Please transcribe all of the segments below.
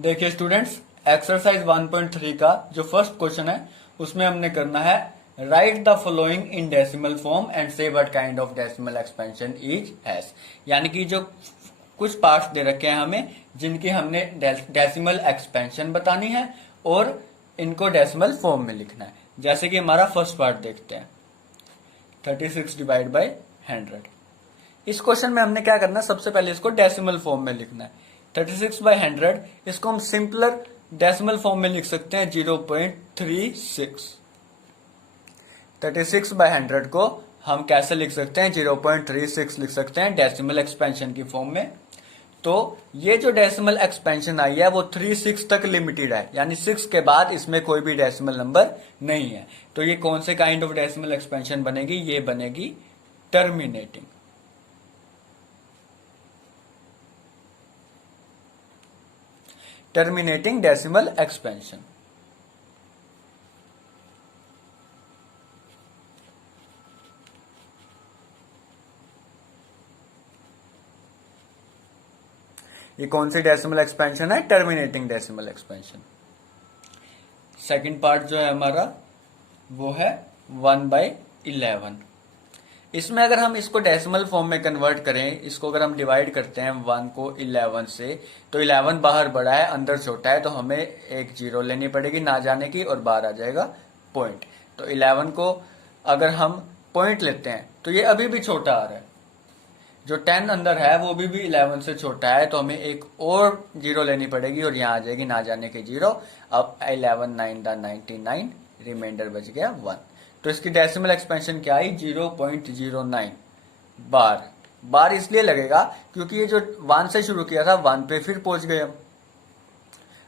देखिए students, exercise 1.3 का जो फर्स्ट क्वेश्चन है उसमें हमने करना है write the following in decimal form and say what kind of decimal expansion is has. यानी कि जो कुछ पार्ट्स दे रखे हैं हमें जिनकी हमने डेसिमल एक्सपेंशन बतानी है और इनको डेसिमल फॉर्म में लिखना है। जैसे कि हमारा फर्स्ट पार्ट देखते हैं 36 डिवाइड बाई 100। इस क्वेश्चन में हमने क्या करना है, सबसे पहले इसको डेसिमल फॉर्म में लिखना है। 36 बाई 100 इसको हम सिंपलर डेसिमल फॉर्म में लिख सकते हैं 0.36। 36 बाई 100 को हम कैसे लिख सकते हैं, 0.36 लिख सकते हैं डेसिमल एक्सपेंशन की फॉर्म में। तो ये जो डेसिमल एक्सपेंशन आई है वो 36 तक लिमिटेड है, यानी 6 के बाद इसमें कोई भी डेसिमल नंबर नहीं है। तो ये कौन से काइंड ऑफ डेसिमल एक्सपेंशन बनेगी, ये बनेगी टर्मिनेटिंग। Terminating decimal expansion. ये कौन सी डेसिमल एक्सपेंशन है, terminating decimal expansion. Second part जो है हमारा वो है 1/11। इसमें अगर हम इसको डेसिमल फॉर्म में कन्वर्ट करें, इसको अगर हम डिवाइड करते हैं 1 को 11 से, तो 11 बाहर बड़ा है अंदर छोटा है, तो हमें एक जीरो लेनी पड़ेगी ना जाने की और बाहर आ जाएगा पॉइंट। तो 11 को अगर हम पॉइंट लेते हैं तो ये अभी भी छोटा आ रहा है, जो 10 अंदर है वो भी 11 से छोटा है, तो हमें एक और जीरो लेनी पड़ेगी और यहाँ आ जाएगी ना जाने की जीरो। अब 11 9 दा 99, रिमाइंडर बच गया 1। तो इसकी डेसिमल एक्सपेंशन क्या आई, 0.09 बार। बार इसलिए लगेगा क्योंकि ये जो 1 से शुरू किया था 1 पे फिर पहुंच गए हम।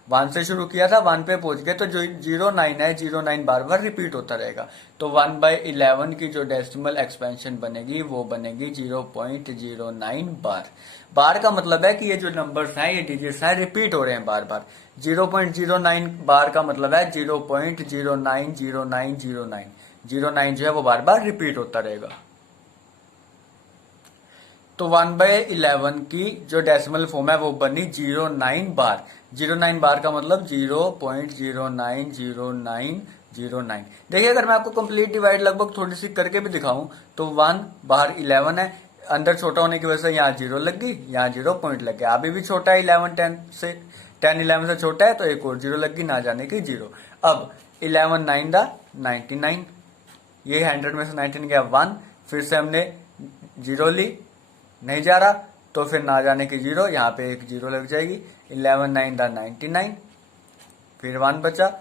1 से शुरू किया था 1 पे पहुंच गए, तो जो 09 है 09 बार बार रिपीट होता रहेगा। तो 1/11 की जो डेसिमल एक्सपेंशन बनेगी वो बनेगी 0.09 बार। बार का मतलब है कि ये जो नंबर्स हैं, ये डिजिट्स हैं, रिपीट हो रहे हैं बार बार। 0.09 बार का मतलब है 0.090909। 09 जो है वो बार बार रिपीट होता रहेगा। तो 1/11 की जो डेसिमल फॉर्म है वो बनी 09 बार। 09 बार का मतलब 0.090909। देखिए अगर मैं आपको कंप्लीट डिवाइड लगभग थोड़ी सी करके भी दिखाऊं तो 1 बाहर 11 है, अंदर छोटा होने की वजह से यहाँ जीरो लग गई, यहाँ 0 पॉइंट लग गया। अभी भी छोटा है 11 10 से, 10 11 से छोटा है, तो एक और जीरो लग गई ना जाने की जीरो। अब 11 9 दा 99, ये 100 में से 19 गया 1, फिर से हमने जीरो ली, नहीं जा रहा, तो फिर ना जाने की जीरो, यहाँ पे एक जीरो लग जाएगी। 11 9 दा 99, फिर 1 बचा।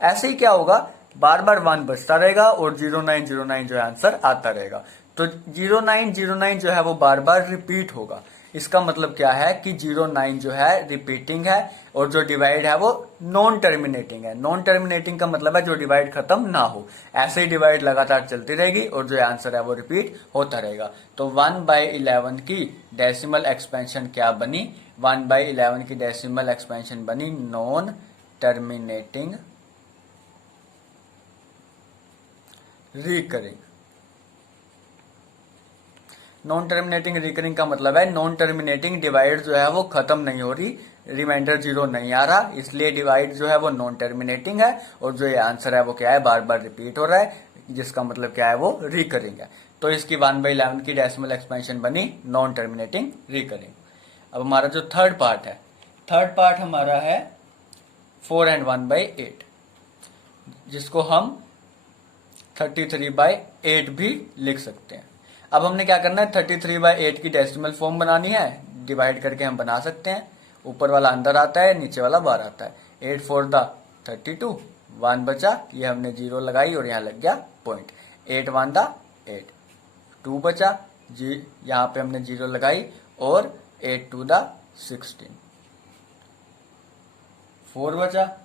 ऐसे ही क्या होगा, बार बार 1 बचता रहेगा और 0909 जो है आंसर आता रहेगा। तो 0909 जो है वो बार बार रिपीट होगा। इसका मतलब क्या है कि 09 जो है रिपीटिंग है और जो डिवाइड है वो नॉन टर्मिनेटिंग है। नॉन टर्मिनेटिंग का मतलब है जो डिवाइड खत्म ना हो, ऐसे ही डिवाइड लगातार चलती रहेगी और जो आंसर है वो रिपीट होता रहेगा। तो 1/11 की डेसिमल एक्सपेंशन क्या बनी, 1/11 की डेसिमल एक्सपेंशन बनी non terminating recurring. Non terminating recurring का मतलब है नॉन टर्मिनेटिंग डिवाइड जो है वो खत्म नहीं हो रही, रिमाइंडर जीरो नहीं आ रहा, इसलिए डिवाइड जो है वो नॉन टर्मिनेटिंग है और जो ये आंसर है वो क्या है, बार बार रिपीट हो रहा है, जिसका मतलब क्या है, वो रिकरिंग है। तो इसकी 1/11 की डेसिमल एक्सपेंशन बनी नॉन टर्मिनेटिंग रिकरिंग। अब हमारा जो थर्ड पार्ट है, थर्ड पार्ट हमारा है 4 and 1/8, जिसको हम 33/8 भी लिख सकते हैं। अब हमने क्या करना है, 33/8 की डेसिमल फॉर्म बनानी है। डिवाइड करके हम बना सकते हैं, ऊपर वाला अंदर आता है, नीचे वाला बाहर आता है। 8 4 दा 32, 1 बचा, ये हमने जीरो लगाई और यहाँ लग गया पॉइंट। 8 1 दा 8, 2 बचा जी, यहाँ पे हमने जीरो लगाई और 8 2 दा 16, 4 बचा,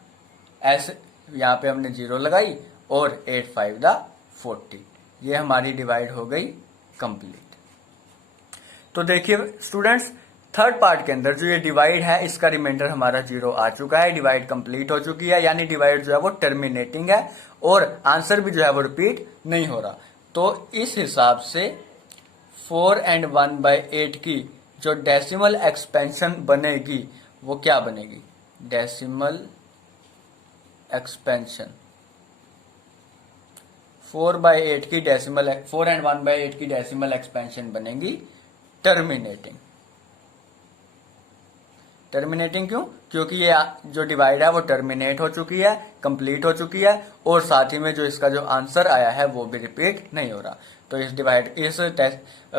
ऐसे यहाँ पे हमने जीरो लगाई और 8 5 दा 40। ये हमारी डिवाइड हो गई कंप्लीट। तो देखिए स्टूडेंट्स, थर्ड पार्ट के अंदर जो ये डिवाइड है इसका रिमाइंडर हमारा जीरो आ चुका है, डिवाइड कंप्लीट हो चुकी है, यानी डिवाइड जो है वो टर्मिनेटिंग है और आंसर भी जो है वो रिपीट नहीं हो रहा। तो इस हिसाब से 4 and 1/8 की जो डेसिमल एक्सपेंशन बनेगी वो क्या बनेगी, डेसिमल एक्सपेंशन, 4/8 की डेसिमल 4 and 1/8 की डेसिमल एक्सपेंशन बनेगी टर्मिनेटिंग। टर्मिनेटिंग क्यों? क्योंकि ये जो डिवाइड है वो टर्मिनेट हो चुकी है, कंप्लीट हो चुकी है, और साथ ही में जो इसका जो आंसर आया है वो भी रिपीट नहीं हो रहा। तो इस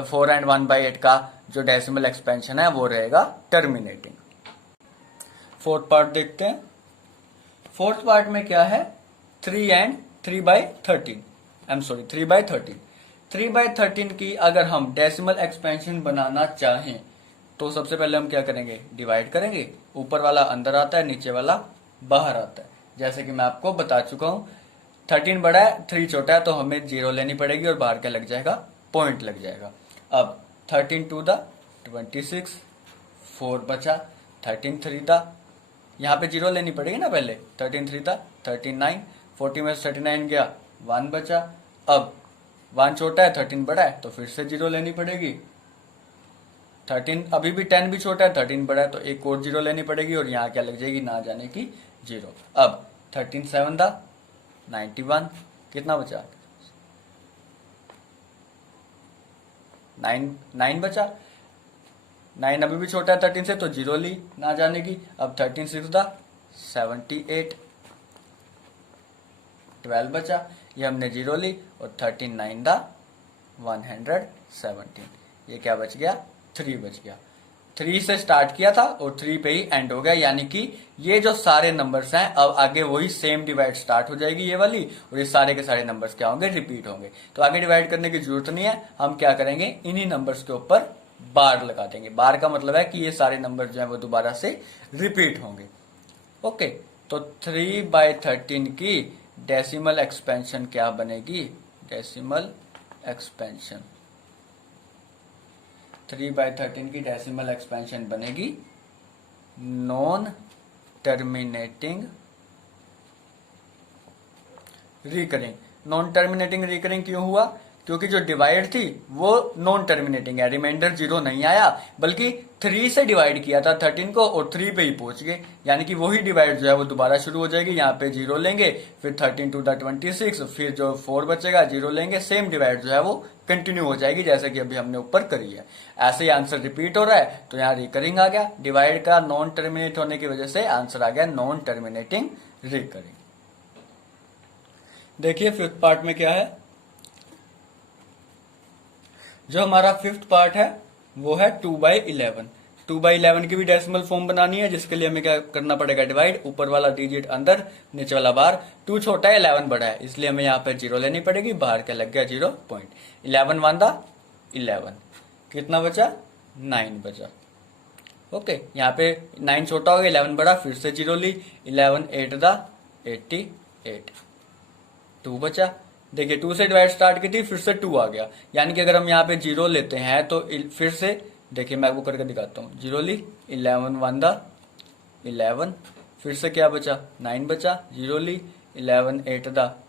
4 and 1/8 का जो डेसिमल एक्सपेंशन है वो रहेगा टर्मिनेटिंग। फोर्थ पार्ट देखते हैं। फोर्थ पार्ट में क्या है? 3 and 3/13, 3/13। 3/13 की अगर हम डेसिमल एक्सपेंशन बनाना चाहें तो सबसे पहले हम क्या करेंगे? डिवाइड करेंगे। ऊपर वाला अंदर आता है, नीचे वाला बाहर आता है। जैसे कि मैं आपको बता चुका हूं, 13 बड़ा है, 3 छोटा है, तो हमें 0 लेनी पड़ेगी और बाहर क्या लग जाएगा? पॉइंट लग जाएगा। अब 13 2 26, 4 बचा, 13 3 यहाँ पे 0 लेनी पड़ेगी ना पहले। 13 3 39, 40 में से 39 गया, 1 बचा। अब 1 छोटा है, 13 बड़ा है, तो फिर से 0 लेनी पड़ेगी। 13 अभी भी 10 भी छोटा है, 13 बड़ा है, तो एक और 0 लेनी पड़ेगी और यहाँ क्या लग जाएगी? ना जाने की 0। अब 13 7 91, कितना बचा? 9 बचा। 9 अभी भी छोटा है 13 से, तो 0 ली ना जाने की। अब 13 6 78, 12 बचा, ये हमने 0 ली, और 13 9 117, ये क्या बच गया? 3 बच गया। 3 से स्टार्ट किया था और 3 पे ही एंड हो गया, यानी कि ये जो सारे नंबर्स हैं अब आगे वही सेम डिवाइड स्टार्ट हो जाएगी ये वाली, और ये सारे के सारे नंबर्स क्या होंगे? रिपीट होंगे। तो आगे डिवाइड करने की जरूरत नहीं है, हम क्या करेंगे? इन्हीं नंबर्स के ऊपर बार लगा देंगे। बार का मतलब है कि ये सारे नंबर जो है वो दोबारा से रिपीट होंगे। ओके, तो 3/13 की डेसिमल एक्सपेंशन क्या बनेगी? डेसिमल एक्सपेंशन 3/13 की डेसिमल एक्सपेंशन बनेगी non terminating recurring. Non terminating recurring क्यों हुआ? क्योंकि जो डिवाइड थी वो नॉन टर्मिनेटिंग है, रिमाइंडर 0 नहीं आया, बल्कि 3 से डिवाइड किया था 13 को और 3 पे ही पहुंच गए, यानी कि वही डिवाइड जो है वो दोबारा शुरू हो जाएगी। यहाँ पे 0 लेंगे, फिर 13 2 26, फिर जो 4 बचेगा 0 लेंगे, सेम डिवाइड जो है वो कंटिन्यू हो जाएगी जैसे कि अभी हमने ऊपर करी है। ऐसे ही आंसर रिपीट हो रहा है, तो यहाँ रिकरिंग आ गया। डिवाइड का नॉन टर्मिनेट होने की वजह से आंसर आ गया नॉन टर्मिनेटिंग रिकरिंग। देखिए फिफ्थ पार्ट में क्या है। जो हमारा फिफ्थ पार्ट है वो है 2/11। 2/11 की भी डेसिमल फॉर्म बनानी है, जिसके लिए हमें क्या करना पड़ेगा? डिवाइड, ऊपर वाला डिजिट अंदर, नीचे वाला बाहर। 2 छोटा है, 11 बड़ा है, इसलिए हमें यहाँ पे 0 लेनी पड़ेगी। बाहर क्या लग गया? 0 पॉइंट। 11 1 11, कितना बचा? 9 बचा। ओके, यहाँ पे 9 छोटा हो गया, 11 बड़ा, फिर से 0 ली। 11 8 88, 2 बचा। देखिए 2 से डिवाइड स्टार्ट की थी, फिर से 2 आ गया, यानी कि अगर हम यहाँ पे 0 लेते हैं तो फिर से देखिए मैं वो करके दिखाता हूँ। 0 ली, 11 1 11, फिर से क्या बचा? 9 बचा। 0 ली, 11 8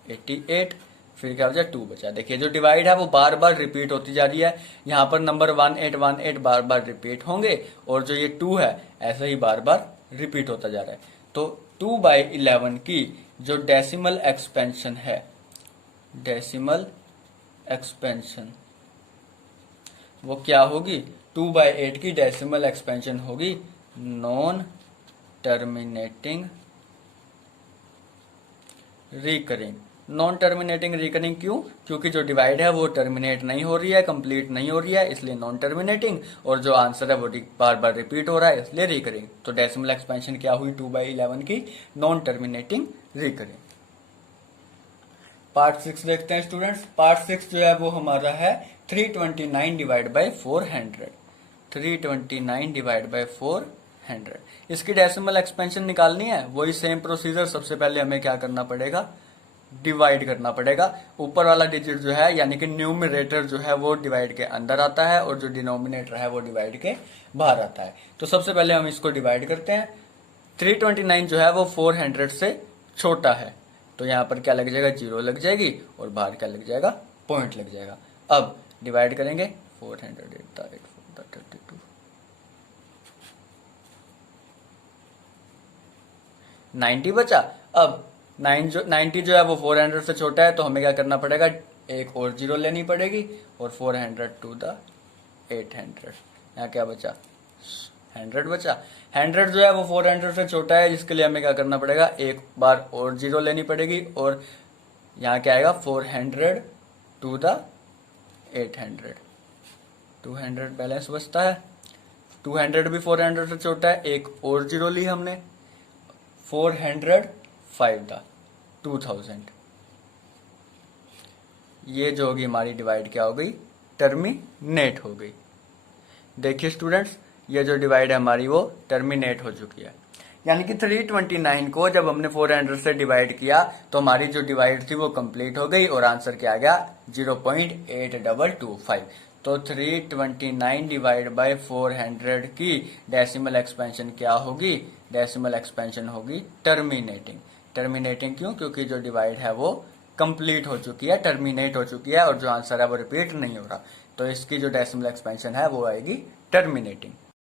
88, फिर क्या बचा? 2 बचा। देखिए जो डिवाइड है वो बार बार रिपीट होती जा रही है। यहाँ पर नंबर 1818 बार बार रिपीट होंगे, और जो ये 2 है ऐसे ही बार बार रिपीट होता जा रहा है। तो 2/11 की जो डेसिमल एक्सपेंशन है, डेसिमल एक्सपेंशन वो क्या होगी? 2/8 की डेसिमल एक्सपेंशन होगी non terminating recurring. Non terminating recurring क्यों? क्योंकि जो डिवाइड है वो टर्मिनेट नहीं हो रही है, कंप्लीट नहीं हो रही है, इसलिए नॉन टर्मिनेटिंग, और जो आंसर है वो बार बार रिपीट हो रहा है, इसलिए रिकरिंग। तो डेसिमल एक्सपेंशन क्या हुई 2/11 की? Non terminating recurring. पार्ट 6 देखते हैं स्टूडेंट्स। पार्ट 6 जो है वो हमारा है 329 डिवाइड बाई 400। 329 डिवाइड बाई 400, इसकी डेसिमल एक्सपेंशन निकालनी है। वही सेम प्रोसीजर, सबसे पहले हमें क्या करना पड़ेगा? डिवाइड करना पड़ेगा। ऊपर वाला डिजिट जो है यानी कि न्यूमरेटर जो है वो डिवाइड के अंदर आता है, और जो डिनोमिनेटर है वो डिवाइड के बाहर आता है। तो सबसे पहले हम इसको डिवाइड करते हैं। 329 जो है वो 400 से छोटा है, तो यहाँ पर क्या लग जाएगा? 0 लग जाएगी, और बाहर क्या लग जाएगा? पॉइंट लग जाएगा। अब डिवाइड करेंगे 400 32, 90 बचा। अब 90 जो है वो 400 से छोटा है, तो हमें क्या करना पड़ेगा, एक और जीरो लेनी पड़ेगी, और 400 टू द 800, यहाँ क्या बचा, 100 बचा। 100 जो है वो 400 से छोटा है, जिसके लिए हमें क्या करना पड़ेगा, एक बार और जीरो लेनी पड़ेगी, और यहाँ क्या आएगा, 400 टू द 800, 200 बैलेंस बचता है। 200 भी 400 से छोटा है, एक और जीरो ली हमने, 405 द 2000। ये जो होगी हमारी डिवाइड क्या हो गई, टर्मिनेट हो गई। देखिए स्टूडेंट्स, ये जो डिवाइड है हमारी वो टर्मिनेट हो चुकी है। यानी कि 329 को जब हमने 400 से डिवाइड किया तो हमारी जो डिवाइड थी वो कंप्लीट हो गई, और आंसर क्या आ गया, 0.8225। तो 329 डिवाइड बाय 400 की डेसिमल एक्सपेंशन क्या होगी, डेसिमल एक्सपेंशन होगी टर्मिनेटिंग। टर्मिनेटिंग क्यों, क्योंकि जो डिवाइड है वो कंप्लीट हो चुकी है, टर्मिनेट हो चुकी है, और जो आंसर है वो रिपीट नहीं हो रहा, तो इसकी जो डेसिमल एक्सपेंशन है वो आएगी टर्मिनेटिंग।